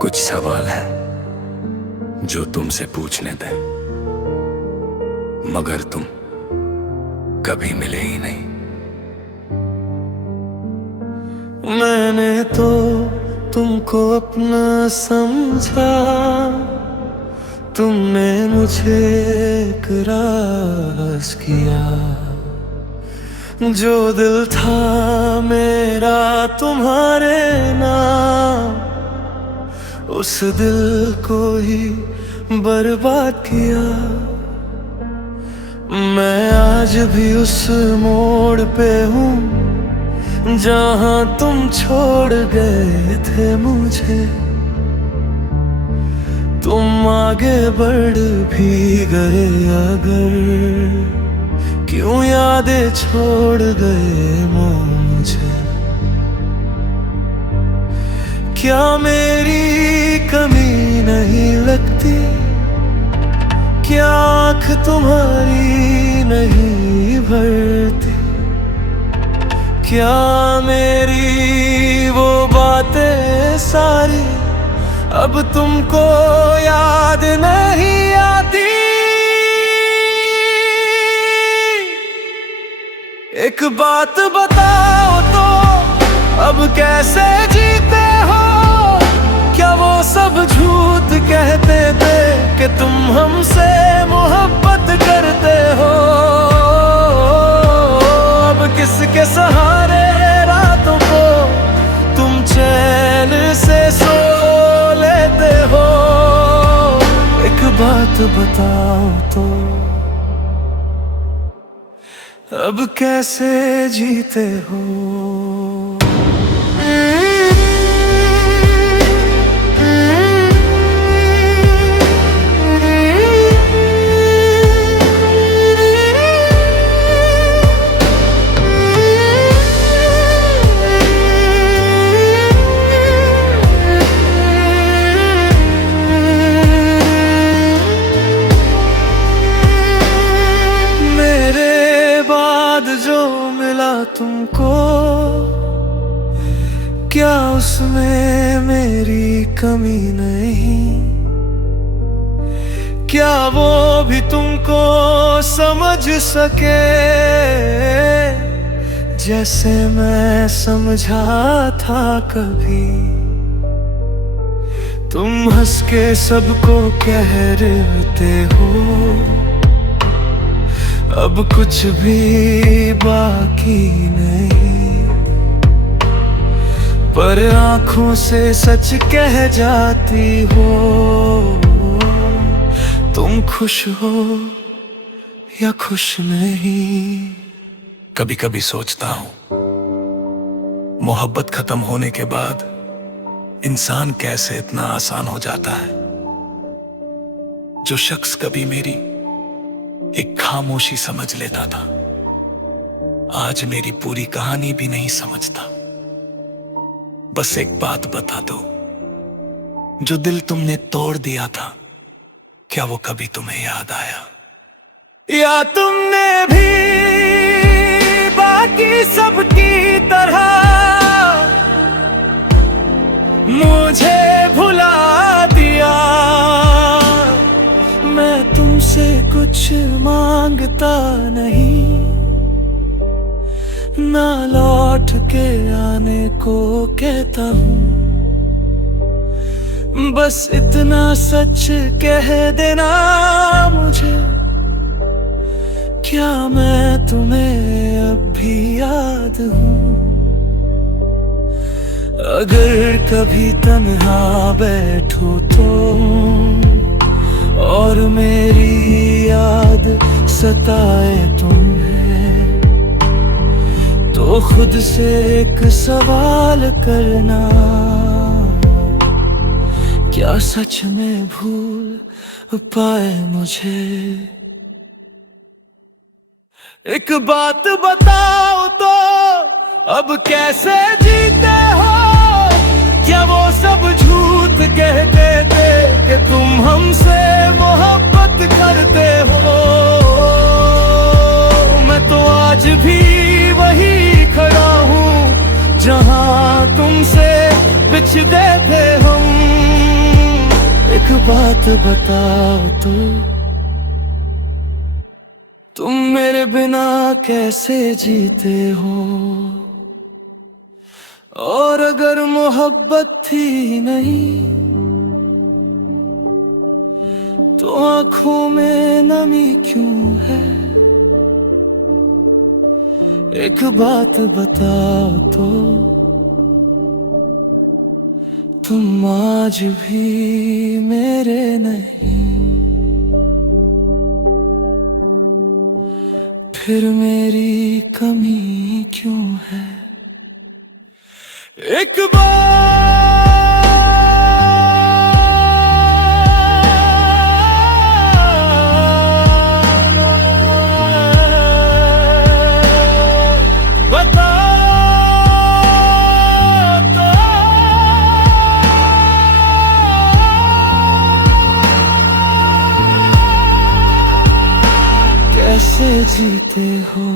कुछ सवाल है जो तुमसे पूछने थे, मगर तुम कभी मिले ही नहीं। मैंने तो तुमको अपना समझा, तुमने मुझे इकरार किया। जो दिल था मेरा तुम्हारे नाम, उस दिल को ही बर्बाद किया। मैं आज भी उस मोड़ पे हूँ जहाँ तुम छोड़ गए थे मुझे। तुम आगे बढ़ भी गए अगर, क्यों यादें छोड़ गए मुझे। क्या मेरी कमी नहीं लगती, क्या आँख तुम्हारी नहीं भरती। क्या मेरी वो बातें सारी अब तुमको याद नहीं आती। एक बात बताओ तो, अब कैसे जीते हो। क्या वो सब झूठ कहते थे कि तुम हमसे मोहब्बत करते हो। अब किसके सहारे रातों को तुम चैन से सो लेते हो। एक बात बताओ तो, अब कैसे जीते हो। तुमको क्या उसमें मेरी कमी नहीं। क्या वो भी तुमको समझ सके जैसे मैं समझा था कभी। तुम हंस के सबको कह रहे हो, अब कुछ भी बाकी नहीं। पर आंखों से सच कह जाती हो। तुम खुश हो या खुश नहीं। कभी कभी सोचता हूँ, मोहब्बत खत्म होने के बाद इंसान कैसे इतना आसान हो जाता है। जो शख्स कभी मेरी एक खामोशी समझ लेता था, आज मेरी पूरी कहानी भी नहीं समझता। बस एक बात बता दो, जो दिल तुमने तोड़ दिया था, क्या वो कभी तुम्हें याद आया। या तुमने भी बाकी सबकी तरह मुझे भुला दिया। मैं तुमसे कुछ मांगता नहीं, ना लौट के आने को कहता हूँ। बस इतना सच कह देना मुझे, क्या मैं तुम्हें अब भी याद हूँ। अगर कभी तन्हा बैठो तो और मेरी याद सताए तुम्हें, तो खुद से एक सवाल करना, क्या सच में भूल पाए मुझे। एक बात बताओ तो, अब कैसे जीते हो। क्या वो सब झूठ कहते थे कि तुम हमसे मोहब्बत करते हो। मैं तो आज भी वही खड़ा हूँ गए थे हम। एक बात बताओ तो, तुम मेरे बिना कैसे जीते हो? और अगर मोहब्बत थी नहीं तो आंखों में नमी क्यों है? एक बात बताओ तो, तुम आज भी मेरे नहीं, फिर मेरी कमी क्यों है? एक कैसे जीते हो?